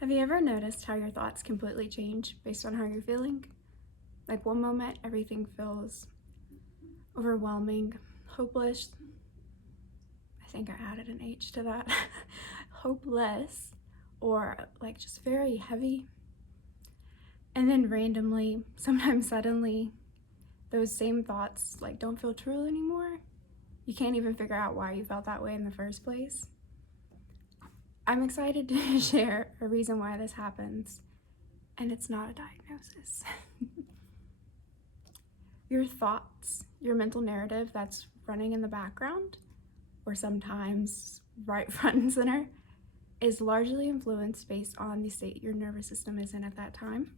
Have you ever noticed how your thoughts completely change based on how you're feeling? Like one moment, everything feels overwhelming, hopeless. I think I added an H to that. Hopeless, or like just very heavy. And then randomly, sometimes suddenly, those same thoughts like don't feel true anymore. You can't even figure out why you felt that way in the first place. I'm excited to share a reason why this happens, and it's not a diagnosis. Your thoughts, your mental narrative that's running in the background, or sometimes right front and center, is largely influenced based on the state your nervous system is in at that time.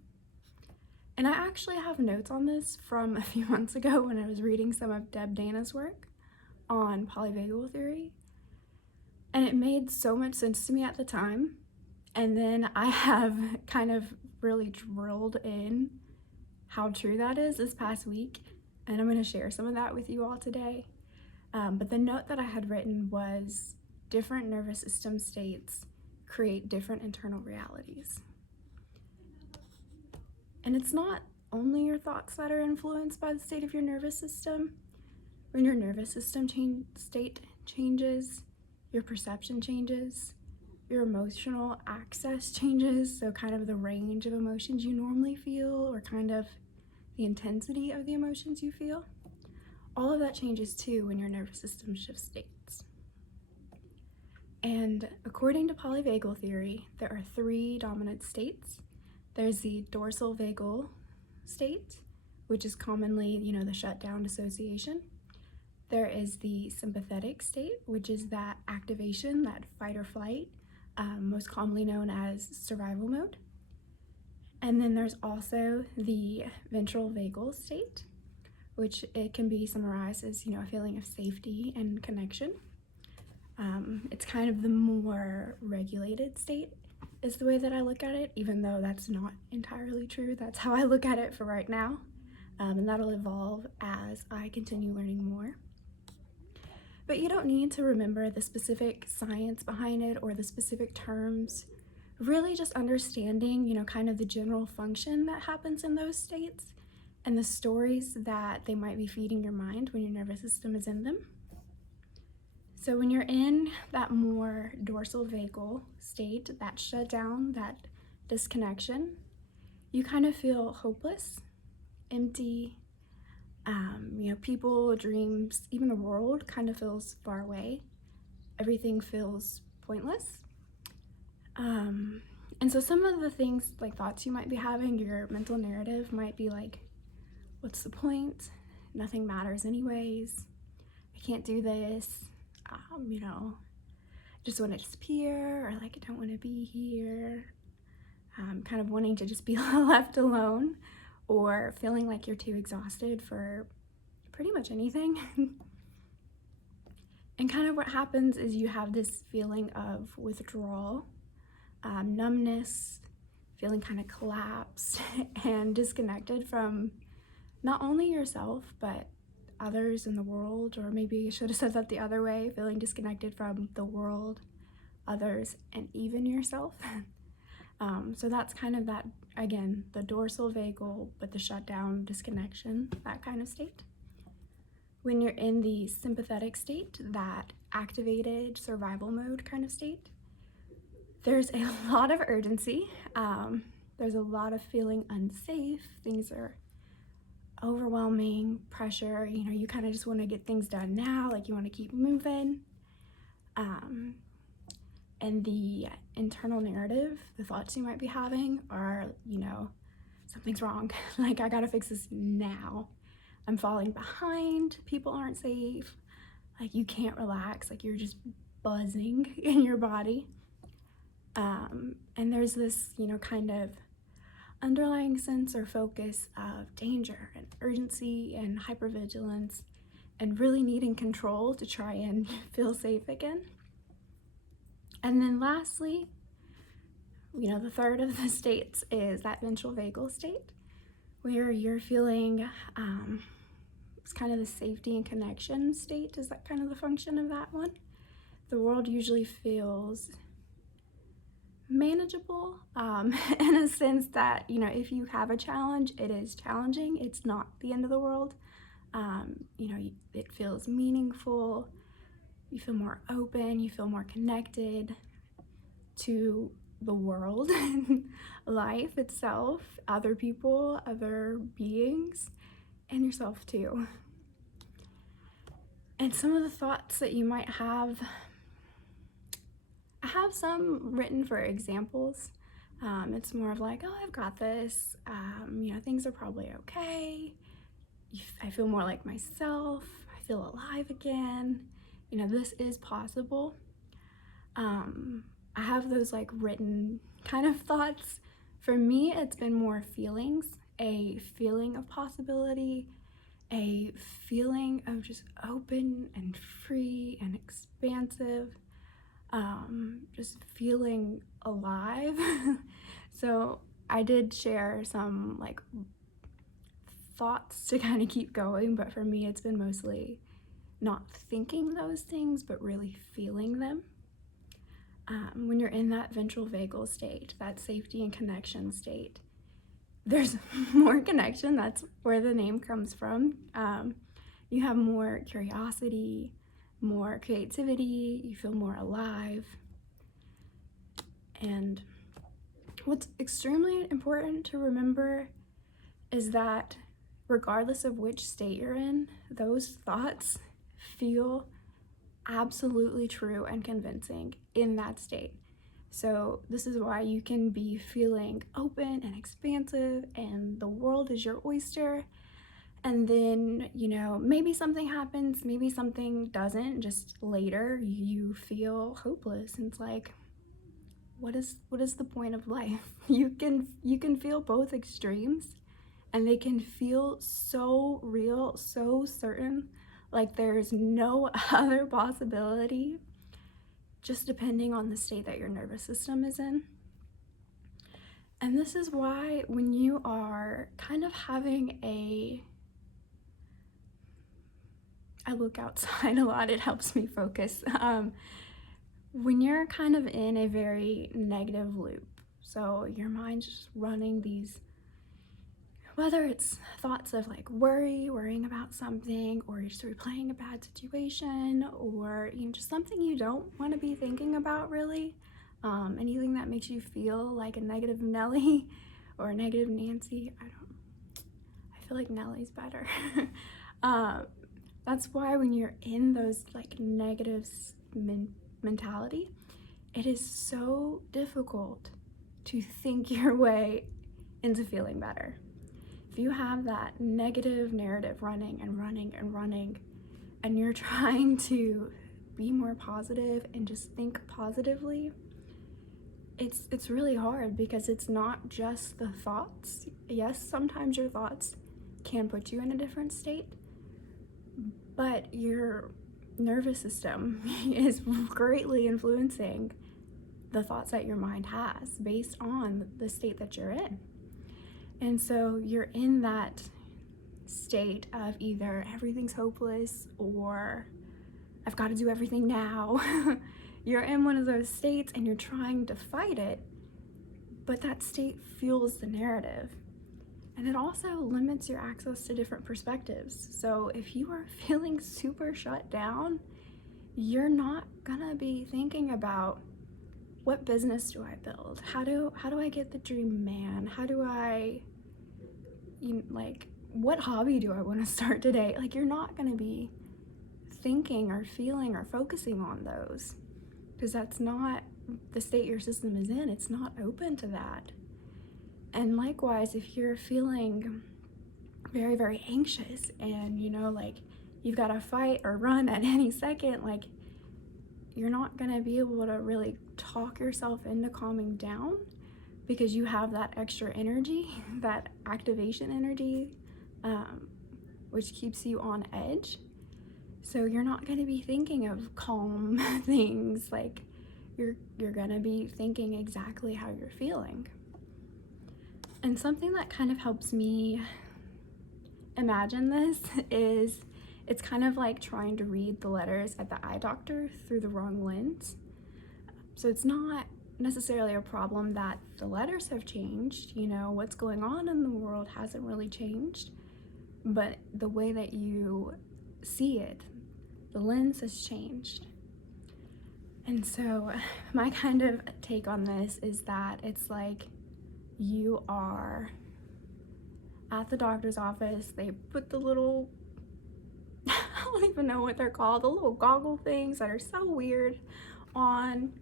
And I actually have notes on this from a few months ago when I was reading some of Deb Dana's work on polyvagal theory. And it made so much sense to me at the time. And then I have kind of really drilled in how true that is this past week. And I'm going to share some of that with you all today. But the note that I had written was different nervous system states create different internal realities. And it's not only your thoughts that are influenced by the state of your nervous system. When your nervous system state changes, your perception changes, your emotional access changes, so kind of the range of emotions you normally feel, or kind of the intensity of the emotions you feel. All of that changes too when your nervous system shifts states. And according to polyvagal theory, there are 3 dominant states. There's the dorsal vagal state, which is commonly, the shutdown dissociation. There is the sympathetic state, which is that activation, that fight or flight, most commonly known as survival mode. And then there's also the ventral vagal state, which it can be summarized as, a feeling of safety and connection. It's kind of the more regulated state is the way that I look at it, even though that's not entirely true. That's how I look at it for right now. And that'll evolve as I continue learning more. But you don't need to remember the specific science behind it or the specific terms. Really just understanding, kind of the general function that happens in those states and the stories that they might be feeding your mind when your nervous system is in them. So when you're in that more dorsal vagal state, that shutdown, that disconnection, you kind of feel hopeless, empty. People, dreams, even the world kind of feels far away. Everything feels pointless. And so some of the things, like thoughts you might be having, your mental narrative might be like, what's the point? Nothing matters anyways. I can't do this. Just want to disappear, or like I don't want to be here. Kind of wanting to just be left alone, or feeling like you're too exhausted for pretty much anything. And kind of what happens is you have this feeling of withdrawal, numbness, feeling kind of collapsed and disconnected from not only yourself, but others in the world, or maybe I should have said that the other way, feeling disconnected from the world, others, and even yourself. So that's kind of that, again, the dorsal vagal, but the shutdown, disconnection, that kind of state. When you're in the sympathetic state, that activated survival mode kind of state, there's a lot of urgency. There's a lot of feeling unsafe. Things are overwhelming, pressure, you kind of just want to get things done now, like you want to keep moving. And the internal narrative, the thoughts you might be having are, something's wrong. Like, I gotta fix this now. I'm falling behind, people aren't safe, like you can't relax, like you're just buzzing in your body. And there's this, kind of underlying sense or focus of danger and urgency and hypervigilance and really needing control to try and feel safe again. And then lastly, the third of the states is that ventral vagal state, where you're feeling, it's kind of the safety and connection state. Is that kind of the function of that one? The world usually feels manageable, in a sense that, if you have a challenge, it is challenging. It's not the end of the world. It feels meaningful. You feel more open. You feel more connected to the world, life itself, other people, other beings, and yourself too. And some of the thoughts that you might have, I have some written for examples. It's more of like, oh, I've got this. Things are probably okay. I feel more like myself. I feel alive again. This is possible. I have those like written kind of thoughts. For me, it's been more feelings, a feeling of possibility, a feeling of just open and free and expansive, just feeling alive. So I did share some like thoughts to kind of keep going, but for me, it's been mostly not thinking those things, but really feeling them. When you're in that ventral vagal state, that safety and connection state, there's more connection. That's where the name comes from. You have more curiosity, more creativity, you feel more alive. And what's extremely important to remember is that regardless of which state you're in, those thoughts feel absolutely true and convincing in that state. So this is why you can be feeling open and expansive and the world is your oyster, and then maybe something happens, maybe something doesn't. Just later you feel hopeless, and it's like, what is the point of life? You can feel both extremes, and they can feel so real, so certain, like there's no other possibility, just depending on the state that your nervous system is in. And this is why when you are kind of having I look outside a lot, it helps me focus. When you're kind of in a very negative loop, so your mind's just running these, whether it's thoughts of like worrying about something, or just replaying a bad situation, or just something you don't want to be thinking about really, anything that makes you feel like a negative Nelly or a negative Nancy. I feel like Nelly's better. That's why when you're in those like negative mentality, it is so difficult to think your way into feeling better. If you have that negative narrative running and running and running, and you're trying to be more positive and just think positively, it's really hard, because it's not just the thoughts. Yes, sometimes your thoughts can put you in a different state, but your nervous system is greatly influencing the thoughts that your mind has based on the state that you're in. And so you're in that state of either everything's hopeless or I've got to do everything now. You're in one of those states and you're trying to fight it, but that state fuels the narrative. And it also limits your access to different perspectives. So if you are feeling super shut down, you're not gonna be thinking about, what business do I build? How do I get the dream man? How do I, what hobby do I want to start today? Like, you're not gonna be thinking or feeling or focusing on those, because that's not the state your system is in. It's not open to that. And likewise, if you're feeling very, very anxious and you've got to fight or run at any second, you're not going to be able to really talk yourself into calming down, because you have that extra energy, that activation energy, which keeps you on edge. So you're not going to be thinking of calm things. You're going to be thinking exactly how you're feeling. And something that kind of helps me imagine this is, it's kind of like trying to read the letters at the eye doctor through the wrong lens. So it's not necessarily a problem that the letters have changed. You know, what's going on in the world hasn't really changed, but the way that you see it, the lens has changed. And so my kind of take on this is that it's like you are at the doctor's office, they put the little, I don't even know what they're called, the little goggle things that are so weird on,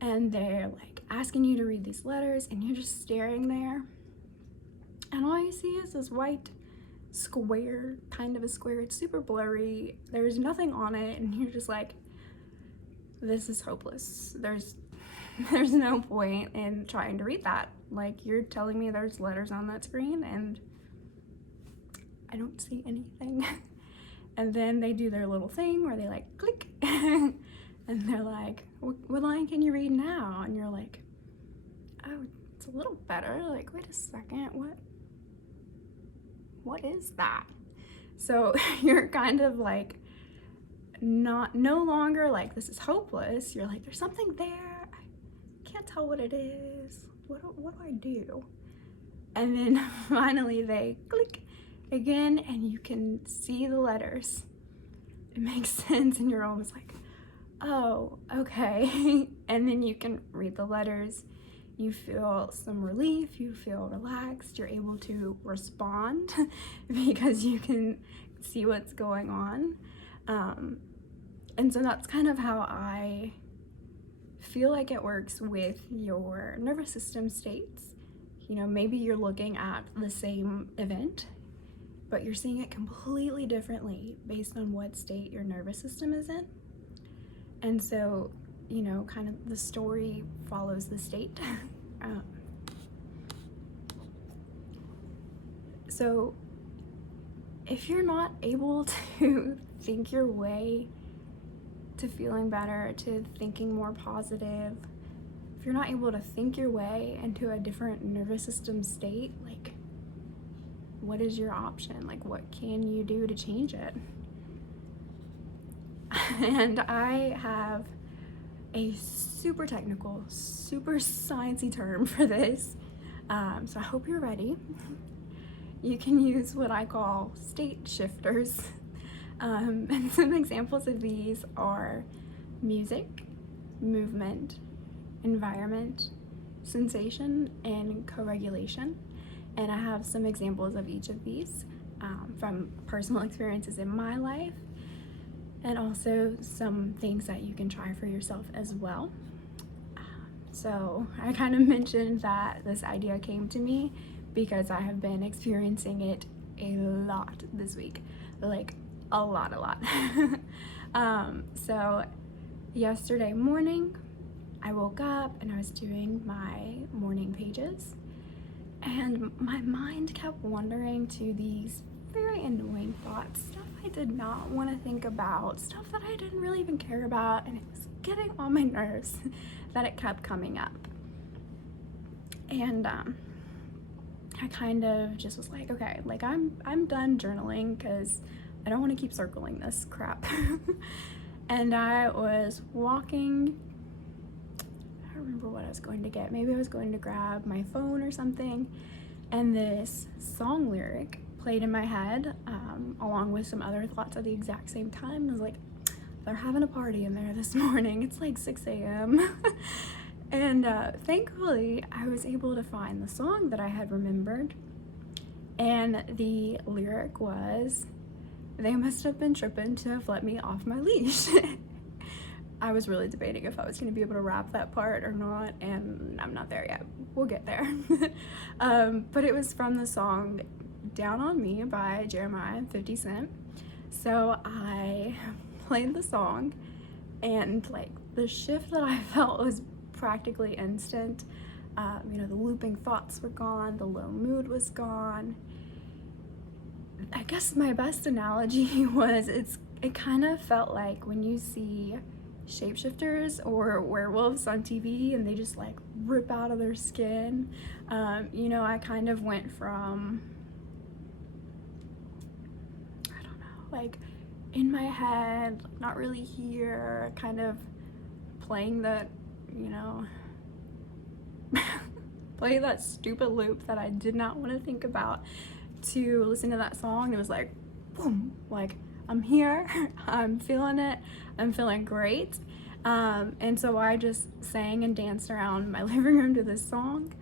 and they're like asking you to read these letters, and you're just staring there, and all you see is this white square, kind of a square. It's super blurry, there's nothing on it, and you're just like, this is hopeless. There's no point in trying to read that. Like, you're telling me there's letters on that screen and I don't see anything. And then they do their little thing where they like click and they're like, what line can you read now? And you're like, oh, it's a little better. Like, wait a second, what is that? So you're kind of like no longer like, this is hopeless. You're like, there's something there, I can't tell what it is. What do I do? And then finally they click again and you can see the letters. It makes sense, and you're almost like, oh, okay. And then you can read the letters. You feel some relief, you feel relaxed, you're able to respond because you can see what's going on. And so that's kind of how I feel like it works with your nervous system states. You know, maybe you're looking at the same event, but you're seeing it completely differently based on what state your nervous system is in. And so, you know, kind of the story follows the state. So if you're not able to think your way to feeling better, to thinking more positive, if you're not able to think your way into a different nervous system state, like, what is your option? Like, what can you do to change it? And I have a super technical, super sciencey term for this, so I hope you're ready. You can use what I call state shifters. And some examples of these are music, movement, environment, sensation, and co-regulation. And I have some examples of each of these from personal experiences in my life, and also some things that you can try for yourself as well. So I kind of mentioned that this idea came to me because I have been experiencing it a lot this week, like a lot. So yesterday morning, I woke up and I was doing my morning pages, and my mind kept wandering to these very annoying thoughts, stuff I did not want to think about, stuff that I didn't really even care about, and it was getting on my nerves that it kept coming up. And I kind of just was like, okay, like I'm done journaling because I don't want to keep circling this crap. And I was walking, I don't remember what I was going to get. Maybe I was going to grab my phone or something, and this song lyric played in my head, along with some other thoughts at the exact same time. I was like, they're having a party in there this morning. It's like 6 a.m. And thankfully, I was able to find the song that I had remembered, and the lyric was, "They must have been tripping to have let me off my leash." I was really debating if I was going to be able to rap that part or not, and I'm not there yet. We'll get there. But it was from the song Down on Me by Jeremiah and 50 Cent. So I played the song, and like the shift that I felt was practically instant. You know, the looping thoughts were gone, the low mood was gone. I guess my best analogy was it kind of felt like when you see shapeshifters or werewolves on TV and they just like rip out of their skin. You know, I kind of went from, I don't know, like in my head, not really here, kind of playing the, you know, play that stupid loop that I did not want to think about to listen to that song. It was like, boom, like, I'm here, I'm feeling it, I'm feeling great. And so I just sang and danced around my living room to this song.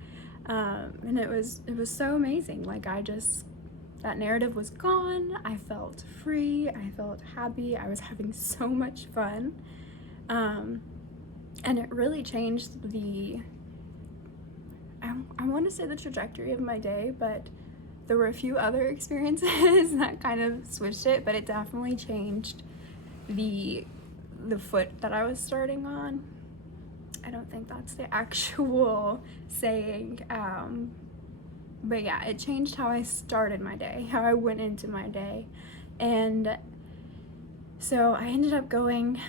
And it was so amazing. Like, that narrative was gone. I felt free, I felt happy, I was having so much fun. And it really changed I want to say the trajectory of my day, but there were a few other experiences that kind of switched it, but it definitely changed the foot that I was starting on. I don't think that's the actual saying, but yeah, it changed how I started my day, how I went into my day. And so I ended up going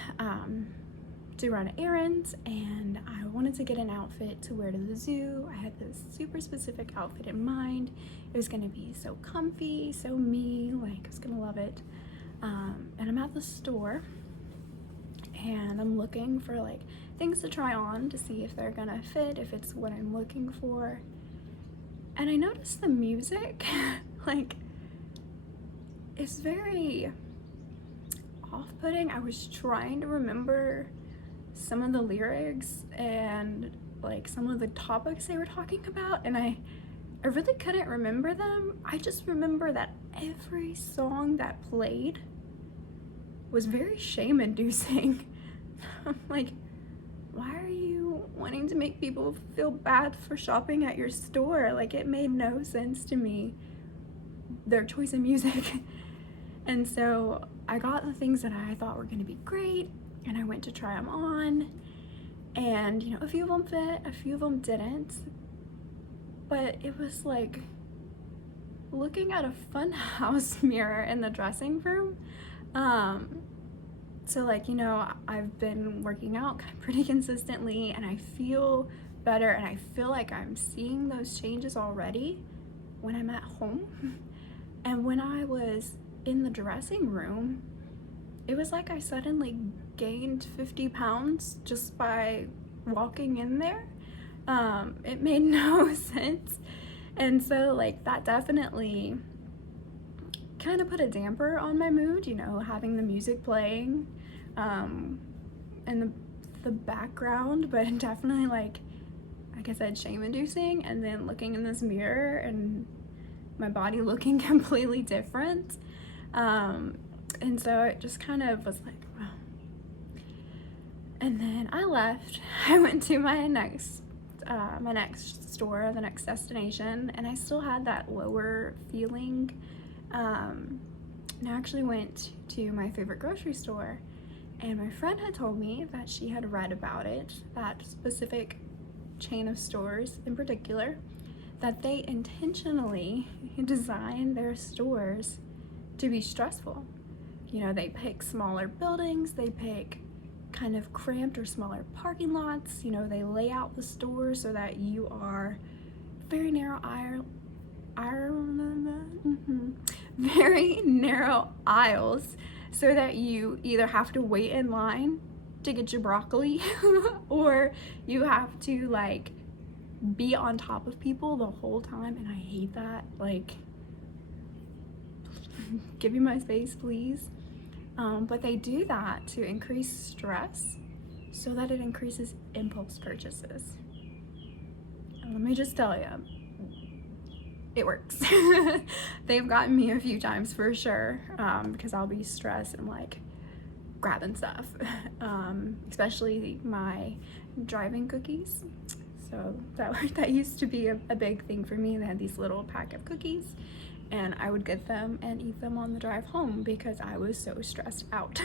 to run errands, and I wanted to get an outfit to wear to the zoo. I had this super specific outfit in mind. It was gonna be so comfy, so me, like I was gonna love it. And I'm at the store, and I'm looking for like things to try on to see if they're gonna fit, if it's what I'm looking for. And I noticed the music, like, it's very off-putting. I was trying to remember some of the lyrics and like some of the topics they were talking about, and I really couldn't remember them. I just remember that every song that played was very shame-inducing. I'm like, why are you wanting to make people feel bad for shopping at your store? Like, it made no sense to me, their choice in music. And so I got the things that I thought were gonna be great, and I went to try them on, and you know, a few of them fit, a few of them didn't, but it was like looking at a funhouse mirror in the dressing room. So like, you know, I've been working out pretty consistently, and I feel better, and I feel like I'm seeing those changes already when I'm at home. And when I was in the dressing room, it was like I suddenly gained 50 pounds just by walking in there. It made no sense. And so like that definitely kind of put a damper on my mood, you know, having the music playing in the background, but definitely, like I said, shame-inducing, and then looking in this mirror and my body looking completely different. And so it just kind of was like, wow. And then I left. I went to my next store, the next destination, and I still had that lower feeling. And I actually went to my favorite grocery store, and my friend had told me that she had read about it, that specific chain of stores in particular, that they intentionally design their stores to be stressful. You know, they pick smaller buildings, they pick kind of cramped or smaller parking lots, you know, they lay out the stores so that you are very narrow very narrow aisles, so that you either have to wait in line to get your broccoli or you have to like be on top of people the whole time, and I hate that. Like, give me my space, please. But they do that to increase stress so that it increases impulse purchases. And let me just tell you, it works. They've gotten me a few times for sure, because I'll be stressed and like grabbing stuff, especially my driving cookies. So that used to be a big thing for me. They had these little pack of cookies, and I would get them and eat them on the drive home because I was so stressed out.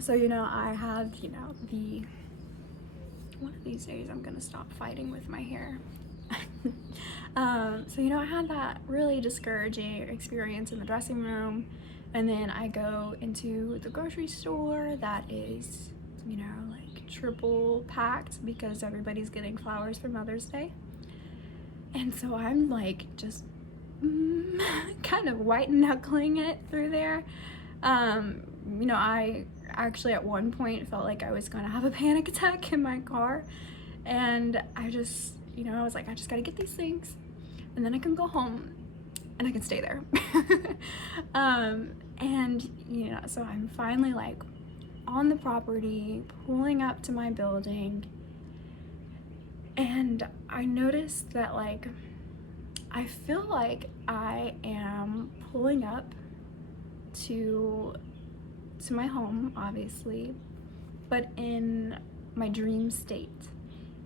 So, you know, I have, you know, one of these days I'm gonna stop fighting with my hair. So, you know, I had that really discouraging experience in the dressing room, and then I go into the grocery store that is, you know, like triple packed because everybody's getting flowers for Mother's Day. And so I'm like just kind of white knuckling it through there. You know, I actually at one point felt like I was going to have a panic attack in my car. And I just, I was like, I just gotta get these things and then I can go home and I can stay there. And so I'm finally like on the property, pulling up to my building, and I noticed that like I feel like I am pulling up to my home, obviously, but in my dream state,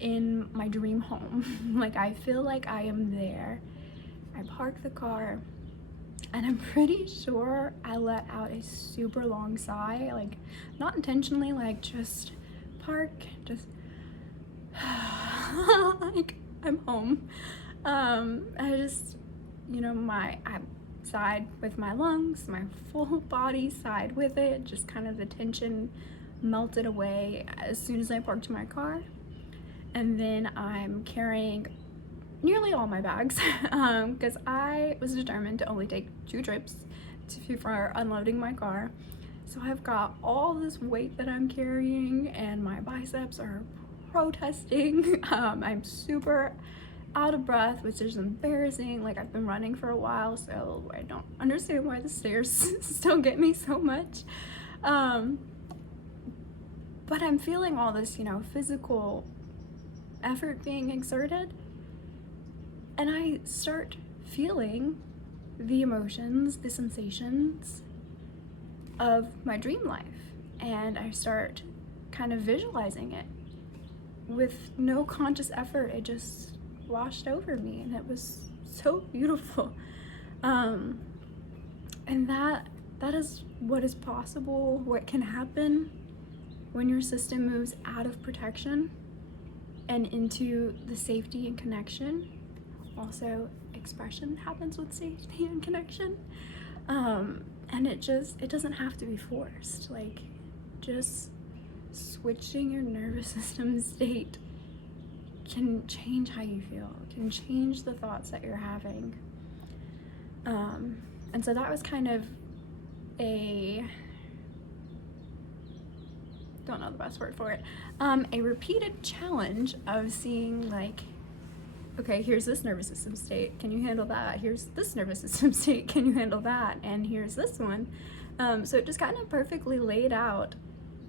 in my dream home. Like I feel like I am there. I park the car and I'm pretty sure I let out a super long sigh, like not intentionally, like just park, just like I'm home. I just, I sighed with my lungs, my full body sighed with it, just kind of the tension melted away as soon as I parked my car. And then I'm carrying nearly all my bags because I was determined to only take 2 trips for unloading my car. So I've got all this weight that I'm carrying and my biceps are protesting. I'm super out of breath, which is embarrassing. Like I've been running for a while, so I don't understand why the stairs still get me so much. But I'm feeling all this, physical effort being exerted, and I start feeling the emotions, the sensations of my dream life, and I start kind of visualizing it with no conscious effort. It just washed over me, and it was so beautiful. And that is what is possible, what can happen when your system moves out of protection and into the safety and connection. Also, expression happens with safety and connection. And it doesn't have to be forced. Like, just switching your nervous system state can change how you feel, can change the thoughts that you're having. And so that was kind of don't know the best word for it, a repeated challenge of seeing like, okay, here's this nervous system state, can you handle that? Here's this nervous system state, can you handle that? And here's this one. So it just kind of perfectly laid out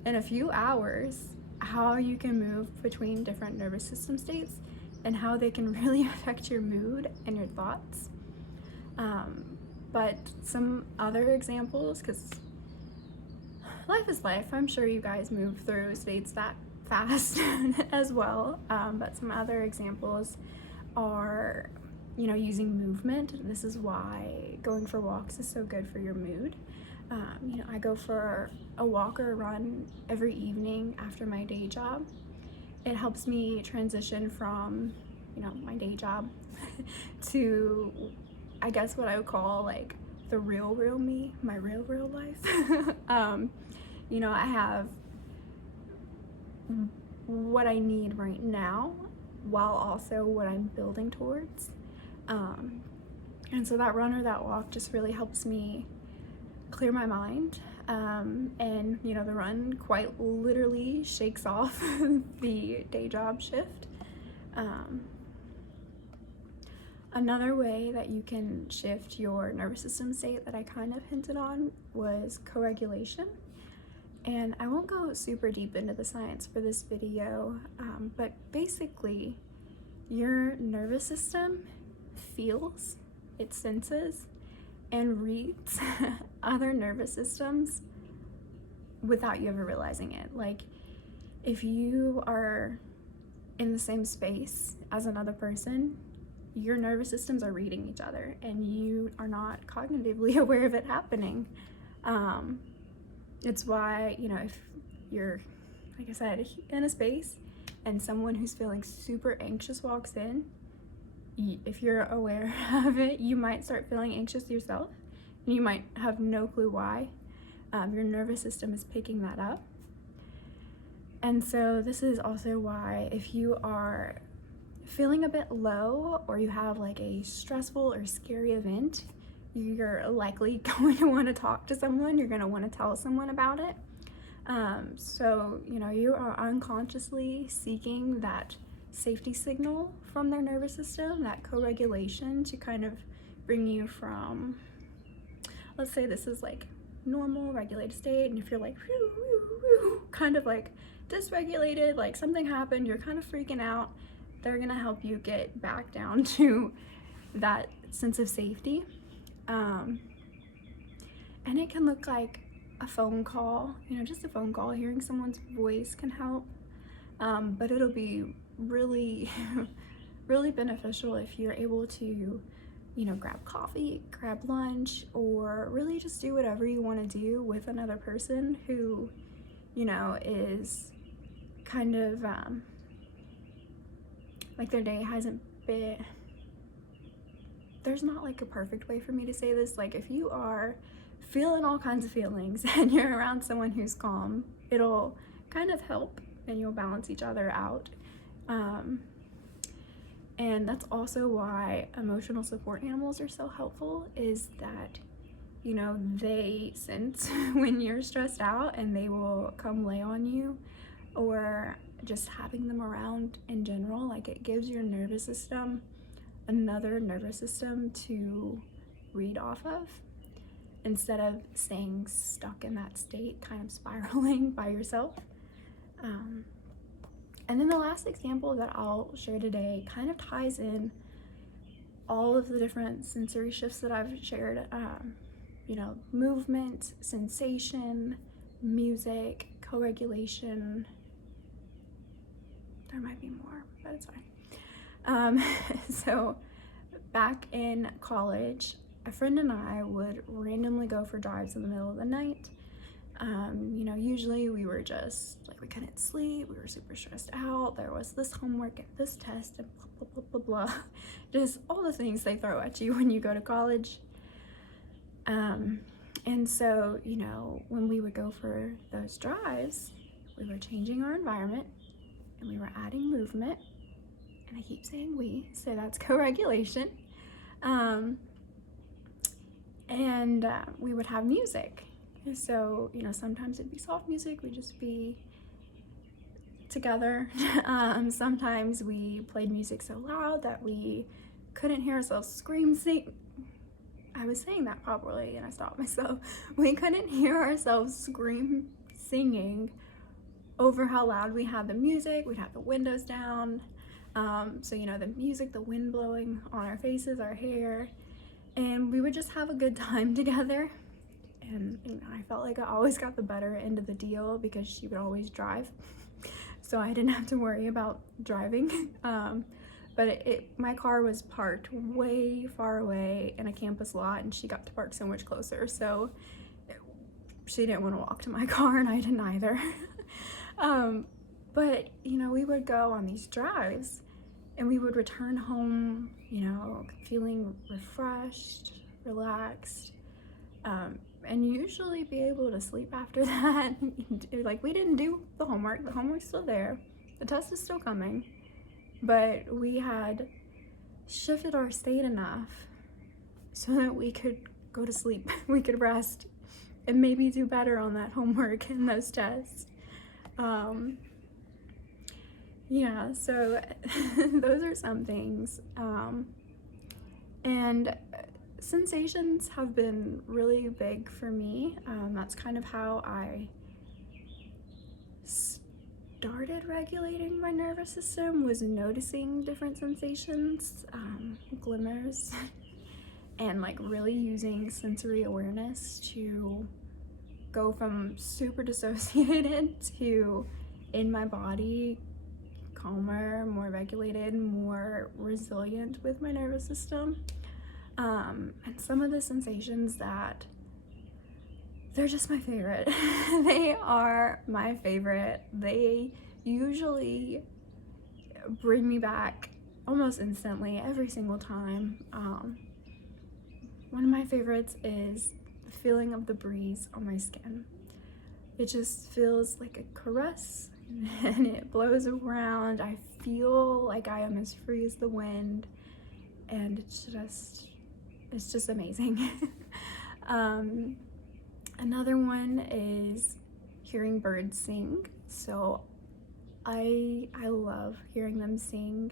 in a few hours how you can move between different nervous system states and how they can really affect your mood and your thoughts. But some other examples, because life is life, I'm sure you guys move through states that fast as well, but some other examples are, using movement. This is why going for walks is so good for your mood. I go for a walk or a run every evening after my day job. It helps me transition from, my day job to, I guess, what I would call like the real me, my real life. I have what I need right now while also what I'm building towards. And so that run or that walk just really helps me clear my mind. And the run quite literally shakes off the day job shift. Another way that you can shift your nervous system state that I kind of hinted on was co-regulation. And I won't go super deep into the science for this video, but basically your nervous system feels, it senses, and reads other nervous systems without you ever realizing it. Like, if you are in the same space as another person, your nervous systems are reading each other and you are not cognitively aware of it happening. It's why, if you're, like I said, in a space and someone who's feeling super anxious walks in, if you're aware of it, you might start feeling anxious yourself, and you might have no clue why. Your nervous system is picking that up. And so this is also why, if you are feeling a bit low or you have like a stressful or scary event, you're likely going to want to talk to someone, you're going to want to tell someone about it. So you are unconsciously seeking that safety signal from their nervous system, that co-regulation, to kind of bring you from, let's say this is like normal regulated state, and if you're like whoo, whoo, whoo, kind of like dysregulated, like something happened, you're kind of freaking out, they're gonna help you get back down to that sense of safety. And it can look like a phone call, just a phone call. Hearing someone's voice can help, but it'll be really really beneficial if you're able to grab coffee, grab lunch, or really just do whatever you want to do with another person who is kind of like their day hasn't been, there's not like a perfect way for me to say this, like if you are feeling all kinds of feelings and you're around someone who's calm, it'll kind of help and you'll balance each other out. And that's also why emotional support animals are so helpful, is that they sense when you're stressed out and they will come lay on you, or just having them around in general, like it gives your nervous system another nervous system to read off of, instead of staying stuck in that state, kind of spiraling by yourself. And then the last example that I'll share today kind of ties in all of the different sensory shifts that I've shared. Movement, sensation, music, co-regulation. There might be more, but it's fine. So back in college, a friend and I would randomly go for drives in the middle of the night. Usually we were just like, we couldn't sleep, we were super stressed out, there was this homework and this test and blah, blah, blah, blah, blah. Just all the things they throw at you when you go to college. And so, when we would go for those drives, we were changing our environment and we were adding movement, and I keep saying we, so that's co-regulation. And we would have music. So, sometimes it'd be soft music, we'd just be together. Sometimes we played music so loud that we couldn't hear ourselves scream, sing. I was saying that properly and I stopped myself. We couldn't hear ourselves scream singing over how loud we had the music. We'd have the windows down. So, the music, the wind blowing on our faces, our hair, and we would just have a good time together. And I felt like I always got the better end of the deal because she would always drive. So I didn't have to worry about driving. But my car was parked way far away in a campus lot, and she got to park so much closer. So she didn't want to walk to my car, and I didn't either. But, we would go on these drives, and we would return home, feeling refreshed, relaxed, and usually be able to sleep after that. Like, we didn't do the homework. The homework's still there. The test is still coming. But we had shifted our state enough so that we could go to sleep. We could rest and maybe do better on that homework and those tests. Yeah, so those are some things. And sensations have been really big for me. That's kind of how I started regulating my nervous system, was noticing different sensations, glimmers, and like really using sensory awareness to go from super dissociated to in my body, calmer, more regulated, more resilient with my nervous system. And some of the sensations that they're just my favorite. They are my favorite. They usually bring me back almost instantly every single time. One of my favorites is the feeling of the breeze on my skin. It just feels like a caress and it blows around. I feel like I am as free as the wind, and it's just amazing. Another one is hearing birds sing. So I love hearing them sing.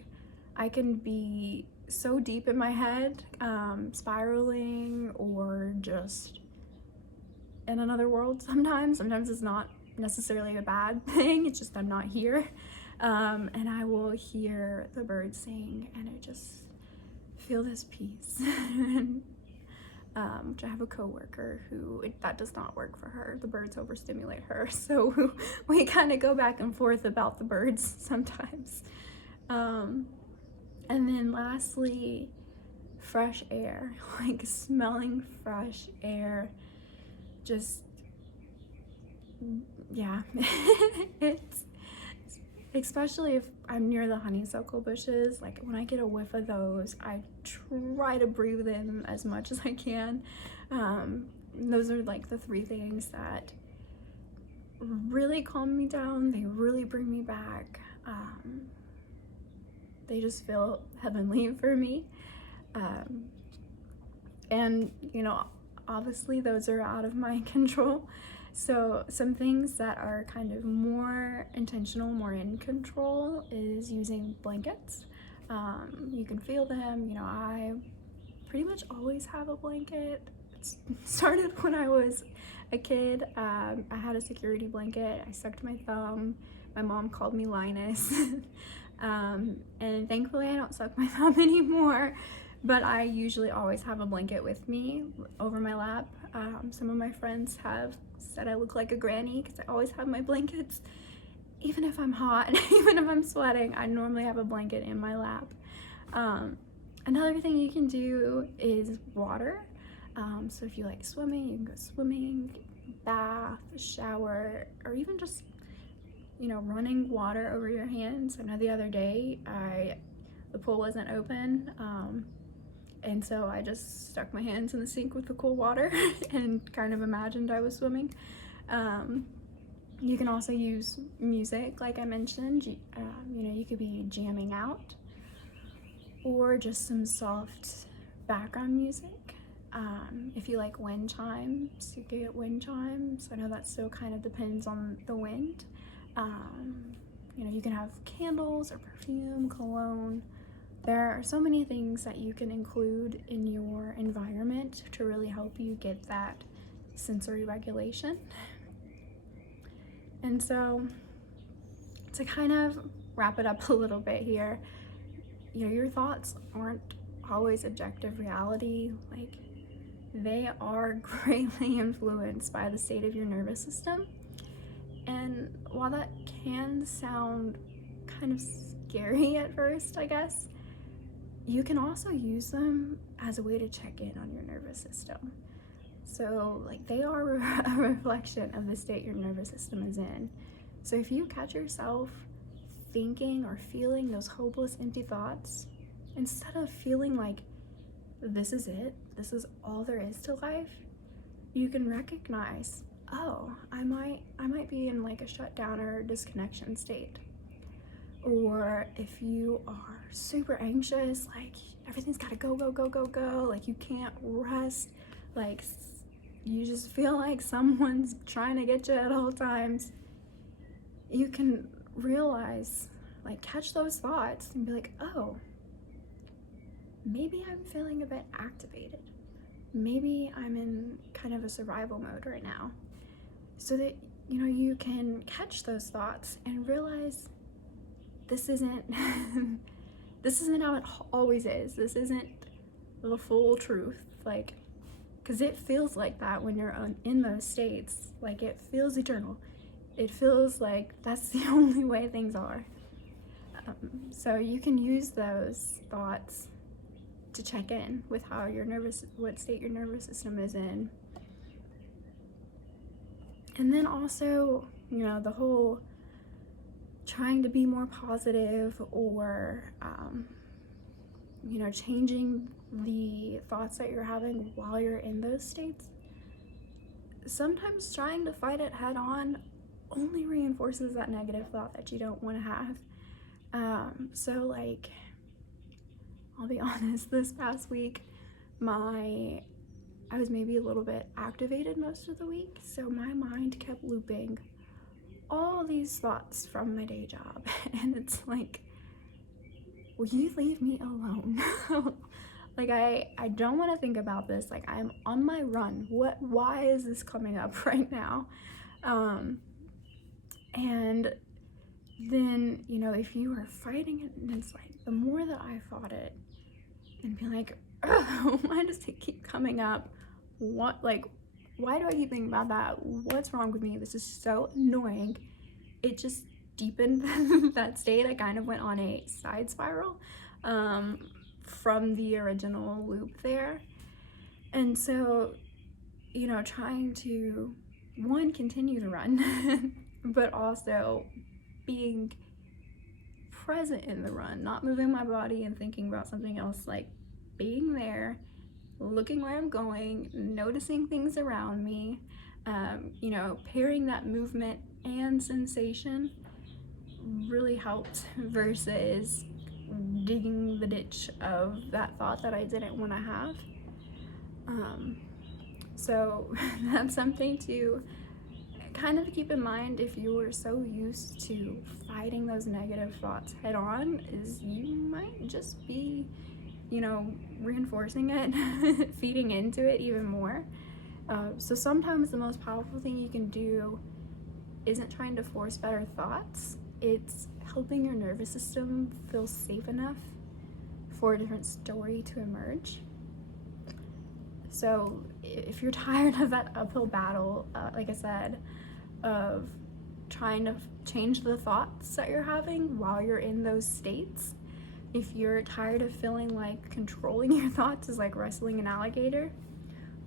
I can be so deep in my head, spiraling or just in another world sometimes. Sometimes it's not necessarily a bad thing, it's just I'm not here. And I will hear the birds sing and I just feel this peace. Which I have a coworker who that does not work for her. The birds overstimulate her, so we kind of go back and forth about the birds sometimes. And then lastly, fresh air, like smelling fresh air. Just, yeah, it's especially if I'm near the honeysuckle bushes. Like when I get a whiff of those, I try to breathe in as much as I can. Those are like the three things that really calm me down. They really bring me back. They just feel heavenly for me. And you know, obviously those are out of my control. So some things that are kind of more intentional, more in control, is using blankets. You can feel them. You know, I pretty much always have a blanket. It started when I was a kid. I had a security blanket. I sucked my thumb. My mom called me Linus. And thankfully I don't suck my thumb anymore. But I usually always have a blanket with me over my lap. Some of my friends have said I look like a granny because I always have my blankets. Even if I'm hot, even if I'm sweating, I normally have a blanket in my lap. Another thing you can do is water. So if you like swimming, you can go swimming, bath, shower, or even just, you know, running water over your hands. I know the other day the pool wasn't open. And so I just stuck my hands in the sink with the cool water and kind of imagined I was swimming. You can also use music, like I mentioned. You know, you could be jamming out, or just some soft background music. If you like wind chimes, you could get wind chimes. I know that still kind of depends on the wind. You know, you can have candles or perfume, cologne. There are so many things that you can include in your environment to really help you get that sensory regulation. And so to kind of wrap it up a little bit here, you know, your thoughts aren't always objective reality. Like, they are greatly influenced by the state of your nervous system. And while that can sound kind of scary at first, I guess, you can also use them as a way to check in on your nervous system. So, like, they are a reflection of the state your nervous system is in. So if you catch yourself thinking or feeling those hopeless, empty thoughts, instead of feeling like this is it, this is all there is to life, you can recognize, oh, I might be in like a shutdown or disconnection state. Or if you are super anxious, like everything's gotta go, like you can't rest, like you just feel like someone's trying to get you at all times, you can realize, like, catch those thoughts and be like, oh, maybe I'm feeling a bit activated. Maybe I'm in kind of a survival mode right now. So that, you know, you can catch those thoughts and realize this isn't this isn't how it always is. This isn't the full truth. Like, because it feels like that when you're in those states. Like, it feels eternal. It feels like that's the only way things are. So you can use those thoughts to check in with what state your nervous system is in. And then also, you know, the whole trying to be more positive, or you know, changing the thoughts that you're having while you're in those states. Sometimes trying to fight it head on only reinforces that negative thought that you don't want to have. So, like, I'll be honest, this past week I was maybe a little bit activated most of the week, so my mind kept looping all these thoughts from my day job, and it's like, will you leave me alone? Like, I don't want to think about this. Like, I'm on my run. Why is this coming up right now? And then, you know, if you are fighting it, and it's like, the more that I fought it and be like, why does it keep coming up? Why do I keep thinking about that? What's wrong with me? This is so annoying. It just deepened that state. I kind of went on a side spiral from the original loop there. And so, you know, trying to, one, continue to run, but also being present in the run, not moving my body and thinking about something else, like being there, looking where I'm going, noticing things around me, you know, pairing that movement and sensation really helped versus digging the ditch of that thought that I didn't want to have. So that's something to kind of keep in mind if you are so used to fighting those negative thoughts head on, is you might just be, you know, reinforcing it, feeding into it even more. So sometimes the most powerful thing you can do isn't trying to force better thoughts, it's helping your nervous system feel safe enough for a different story to emerge. So if you're tired of that uphill battle, like I said, of trying to change the thoughts that you're having while you're in those states, if you're tired of feeling like controlling your thoughts is like wrestling an alligator,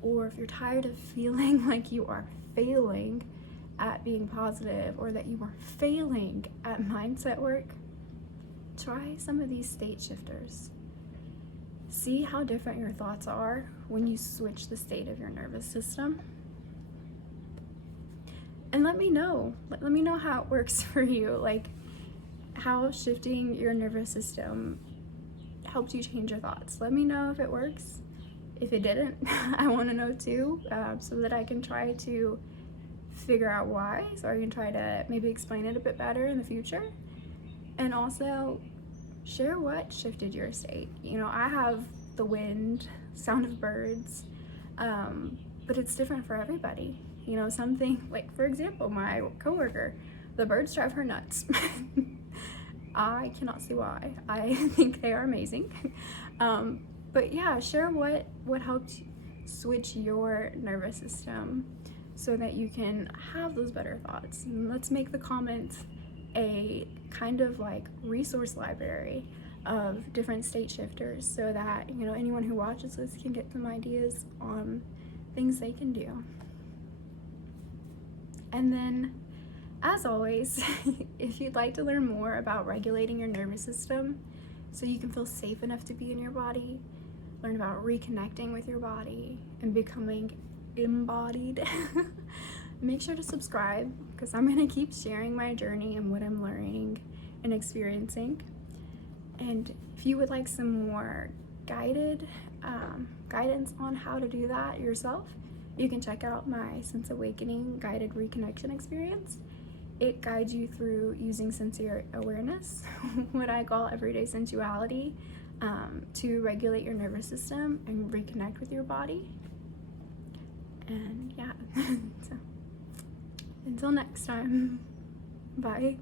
or if you're tired of feeling like you are failing at being positive, or that you are failing at mindset work, try some of these state shifters. See how different your thoughts are when you switch the state of your nervous system. And let me know how it works for you, like how shifting your nervous system helped you change your thoughts. Let me know if it works. If it didn't, I want to know too, so that I can try to figure out why, so I can try to maybe explain it a bit better in the future. And also share what shifted your state. You know, I have the wind, sound of birds, but it's different for everybody. You know, something like, for example, my coworker, the birds drive her nuts. I cannot see why. I think they are amazing. But yeah, share what helped switch your nervous system so that you can have those better thoughts. And let's make the comments a kind of like resource library of different state shifters, so that, you know, anyone who watches this can get some ideas on things they can do. And then, as always, if you'd like to learn more about regulating your nervous system so you can feel safe enough to be in your body, learn about reconnecting with your body and becoming embodied, make sure to subscribe, because I'm going to keep sharing my journey and what I'm learning and experiencing. And if you would like some more guidance on how to do that yourself, you can check out my Sense Awakening guided reconnection experience. It guides you through using sensory awareness, what I call everyday sensuality, to regulate your nervous system and reconnect with your body. And yeah, so until next time, bye.